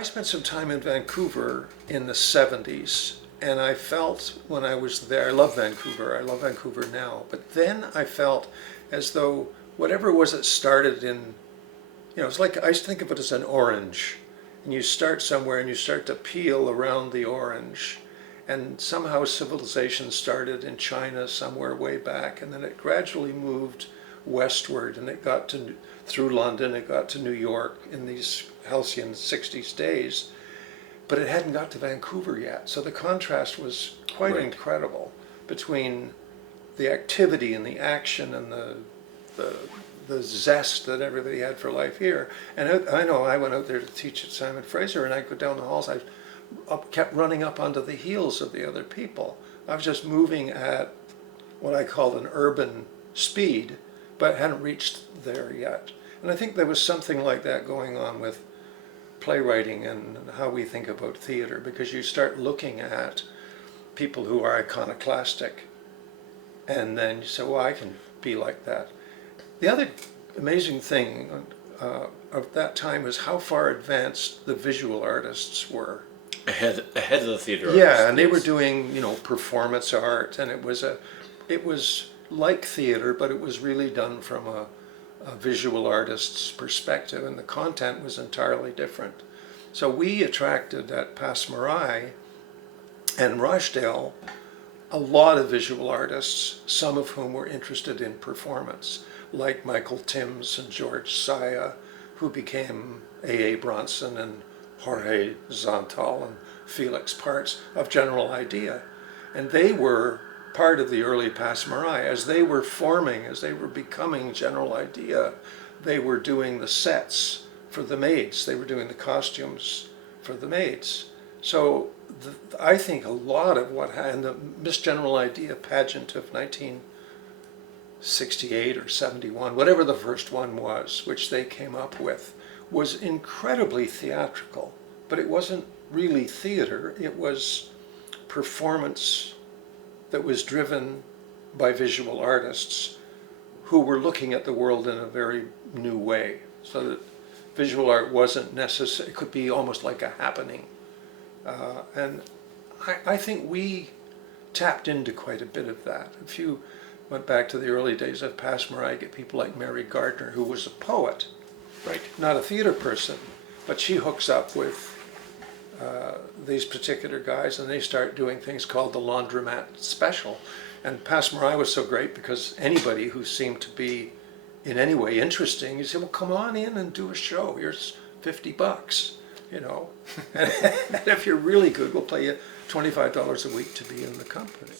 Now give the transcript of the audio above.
I spent some time in Vancouver in the 70s, and I felt when I was there, I love Vancouver now, but then I felt as though whatever it was that started in, it's like, I think of it as an orange, and you start somewhere and you start to peel around the orange, and somehow civilization started in China somewhere way back, and then it gradually moved westward, and it got to, through London, it got to New York in these halcyon 60s days, but it hadn't got to Vancouver yet. So the contrast was quite Right. incredible between the activity and the action and the zest that everybody had for life here. And I know I went out there to teach at Simon Fraser, and I'd go down the halls, I kept running up onto the heels of the other people. I was just moving at what I called an urban speed, but hadn't reached there yet. And I think there was something like that going on with playwriting and how we think about theater, because you start looking at people who are iconoclastic, and then you say, well, I can be like that. The other amazing thing of that time was how far advanced the visual artists were. Ahead of the theater. Yeah, artists, and they were yes. doing, performance art, and it was like theater, but it was really done from a visual artist's perspective, and the content was entirely different. So we attracted at Passmarais and Rochdale a lot of visual artists, some of whom were interested in performance, like Michael Timms and George Saya, who became A.A. Bronson and Jorge Zontal and Felix Parts of General Idea. And they were part of the early Passmarais. As they were forming, as they were becoming General Idea, they were doing the sets for the maids. They were doing the costumes for the maids. So I think a lot of what happened, the Miss General Idea pageant of 1968 or 71, whatever the first one was, which they came up with, was incredibly theatrical. But it wasn't really theater, it was performance that was driven by visual artists who were looking at the world in a very new way. So that visual art wasn't necessary, it could be almost like a happening. And I think we tapped into quite a bit of that. If you went back to the early days of Passmarais, you get people like Mary Gardner, who was a poet, Right. not a theater person, but she hooks up with these particular guys, and they start doing things called the Laundromat Special. And Passmarais was so great because anybody who seemed to be in any way interesting, you say, well, come on in and do a show. Here's $50, and if you're really good, we'll pay you $25 a week to be in the company.